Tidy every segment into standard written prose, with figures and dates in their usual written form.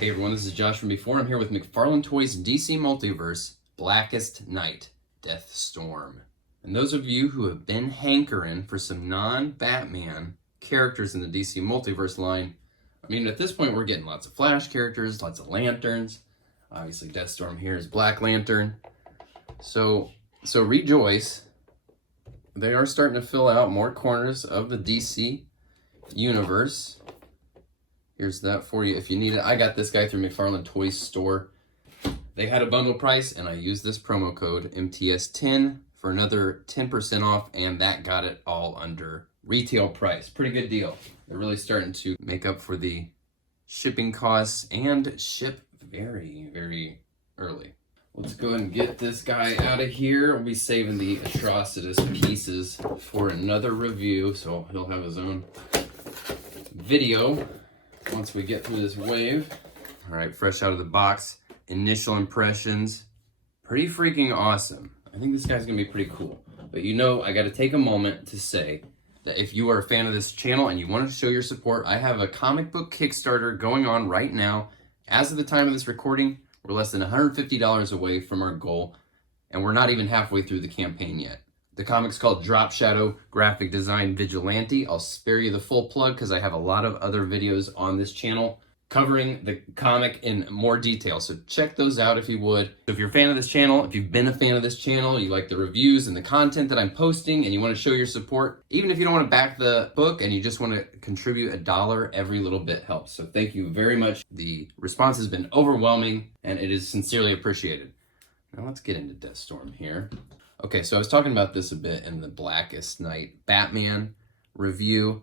Hey everyone, this is Josh from Before. I'm here with McFarlane Toys DC Multiverse, Blackest Night, Deathstorm. And those of you who have been hankering for some non-Batman characters in the DC Multiverse line, I mean, at this point we're getting lots of Flash characters, lots of Lanterns. Obviously Deathstorm here is Black Lantern. So rejoice. They are starting to fill out more corners of the DC universe. Here's that for you if you need it. I got this guy through McFarlane Toys store. They had a bundle price, and I used this promo code MTS10 for another 10% off, and that got it all under retail price. Pretty good deal. They're really starting to make up for the shipping costs and ship very, very early. Let's go ahead and get this guy out of here. We'll be saving the Atrocitus pieces for another review, so he'll have his own video once we get through this wave. All right, fresh out of the box, initial impressions, pretty freaking awesome. I think this guy's gonna be pretty cool. But you know, I gotta take a moment to say that if you are a fan of this channel and you want to show your support, I have a comic book Kickstarter going on right now. As of the time of this recording, we're less than $150 away from our goal, and we're not even halfway through the campaign yet. The comic's called Drop Shadow Graphic Design Vigilante. I'll spare you the full plug because I have a lot of other videos on this channel covering the comic in more detail. So check those out if you would. If you're a fan of this channel, if you've been a fan of this channel, you like the reviews and the content that I'm posting, and you want to show your support, even if you don't want to back the book and you just want to contribute $1, every little bit helps. So thank you very much. The response has been overwhelming, and it is sincerely appreciated. Now let's get into Deathstorm here. Okay, so I was talking about this a bit in the Blackest Night Batman review.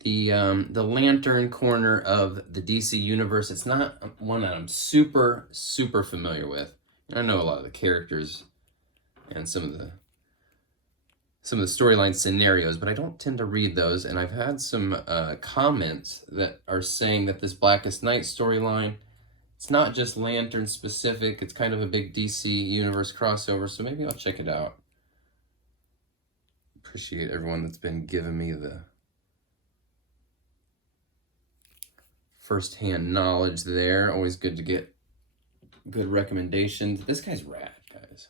The Lantern corner of the DC universe, it's not one that I'm super familiar with. I know a lot of the characters and some of the storyline scenarios, but I don't tend to read those. And I've had some comments that are saying that this Blackest Night storyline, it's not just Lantern specific, it's kind of a big DC universe crossover, so maybe I'll check it out. Appreciate everyone that's been giving me the first-hand knowledge there. Always good to get good recommendations. This guy's rad, guys.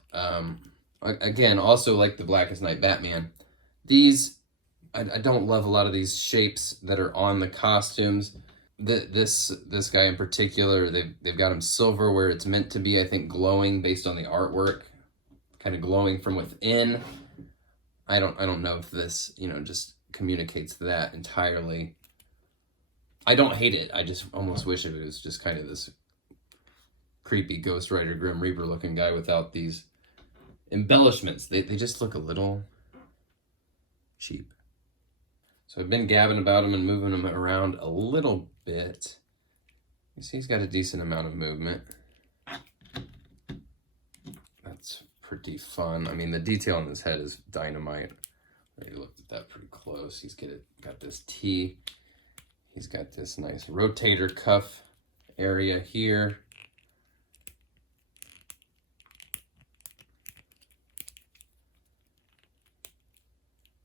Again, also like the Blackest Night Batman, these, I don't love a lot of these shapes that are on the costumes. This guy in particular, they've got him silver where it's meant to be, I think, glowing based on the artwork, kind of glowing from within. I don't know if this, just communicates that entirely. I don't hate it. I just almost wish it was just kind of this creepy Ghost Rider Grim Reaper looking guy without these embellishments. They just look a little cheap. So I've been gabbing about him and moving him around a little bit. You see he's got a decent amount of movement. That's pretty fun. I mean, the detail on his head is dynamite. I already looked at that pretty close. He's got this T. He's got this nice rotator cuff area here.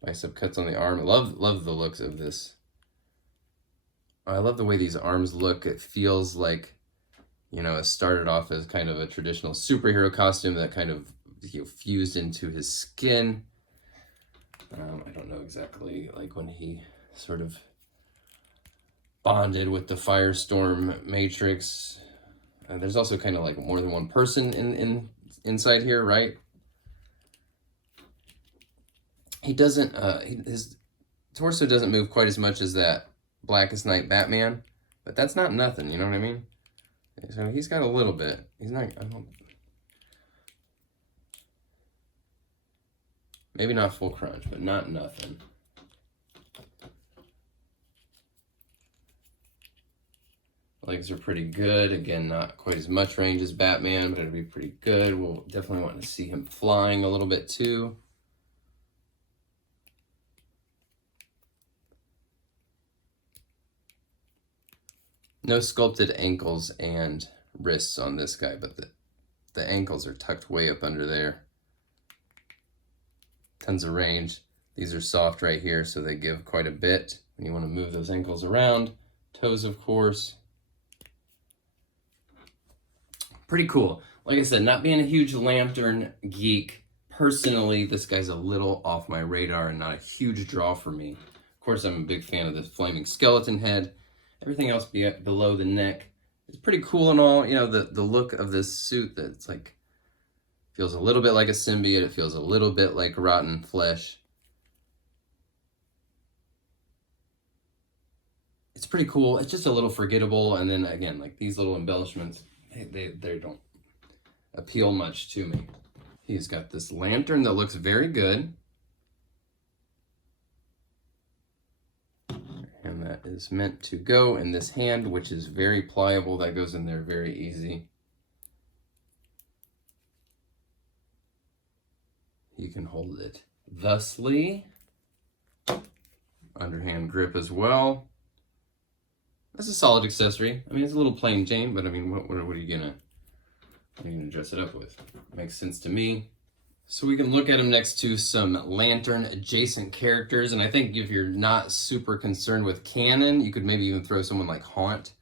Bicep cuts on the arm. Love the looks of this. I love the way these arms look. It feels like, it started off as kind of a traditional superhero costume that kind of fused into his skin. I don't know exactly, like when he sort of bonded with the Firestorm Matrix. There's also kind of like more than one person inside here, right? He doesn't, his torso doesn't move quite as much as that Blackest Night Batman, but that's not nothing, you know what I mean? So he's got a little bit. He's not, maybe not full crunch, but not nothing. Legs are pretty good. Again, not quite as much range as Batman, but it'll be pretty good. We'll definitely want to see him flying a little bit too. No sculpted ankles and wrists on this guy, but the ankles are tucked way up under there. Tons of range. These are soft right here, so they give quite a bit when you want to move those ankles around. Toes, of course. Pretty cool. Like I said, not being a huge lantern geek, personally, this guy's a little off my radar and not a huge draw for me. Of course, I'm a big fan of the flaming skeleton head. Everything else below the neck is pretty cool and all. You know, the look of this suit that's like, feels a little bit like a symbiote. It feels a little bit like rotten flesh. It's pretty cool. It's just a little forgettable. And then again, like these little embellishments, they don't appeal much to me. He's got this lantern that looks very good. And that is meant to go in this hand, which is very pliable. That goes in there very easy. You can hold it thusly. Underhand grip as well. That's a solid accessory. I mean, it's a little plain Jane, but I mean, what are you gonna dress it up with? Makes sense to me. So we can look at him next to some lantern adjacent characters, and I think if you're not super concerned with canon, you could maybe even throw someone like Haunt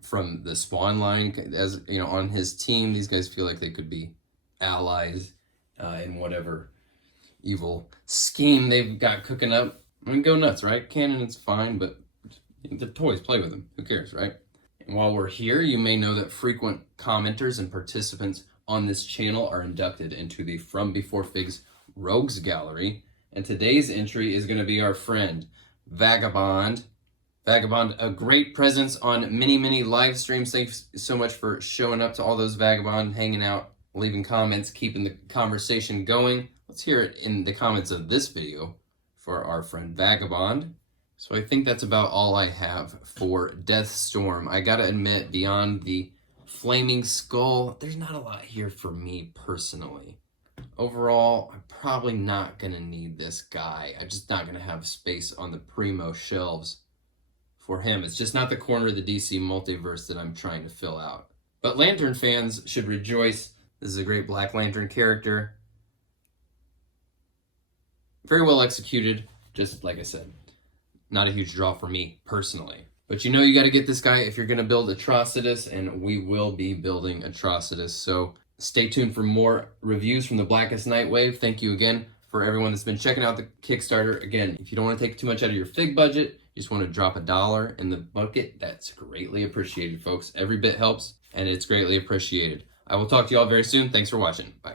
from the Spawn line as, you know, on his team. These guys feel like they could be allies in whatever evil scheme they've got cooking up. I mean, go nuts, right? Canon is fine, but the toys, play with them. Who cares, right? And while we're here, you may know that frequent commenters and participants on this channel are inducted into the From Before Figs Rogues Gallery. And today's entry is going to be our friend, Vagabond. Vagabond, a great presence on many live streams. Thanks so much for showing up to all those, Vagabond, hanging out, leaving comments, keeping the conversation going. Let's hear it in the comments of this video for our friend Vagabond. So I think that's about all I have for Deathstorm. I gotta admit, beyond the flaming skull, there's not a lot here for me personally. Overall, I'm probably not gonna need this guy. I'm just not gonna have space on the primo shelves for him. It's just not the corner of the DC multiverse that I'm trying to fill out. But Lantern fans should rejoice. This is a great Black Lantern character. Very well executed, just like I said. Not a huge draw for me personally. But you know you got to get this guy if you're going to build Atrocitus, and we will be building Atrocitus. So stay tuned for more reviews from the Blackest Nightwave. Thank you again for everyone that's been checking out the Kickstarter. Again, if you don't want to take too much out of your fig budget, you just want to drop $1 in the bucket, that's greatly appreciated, folks. Every bit helps, and it's greatly appreciated. I will talk to you all very soon. Thanks for watching. Bye.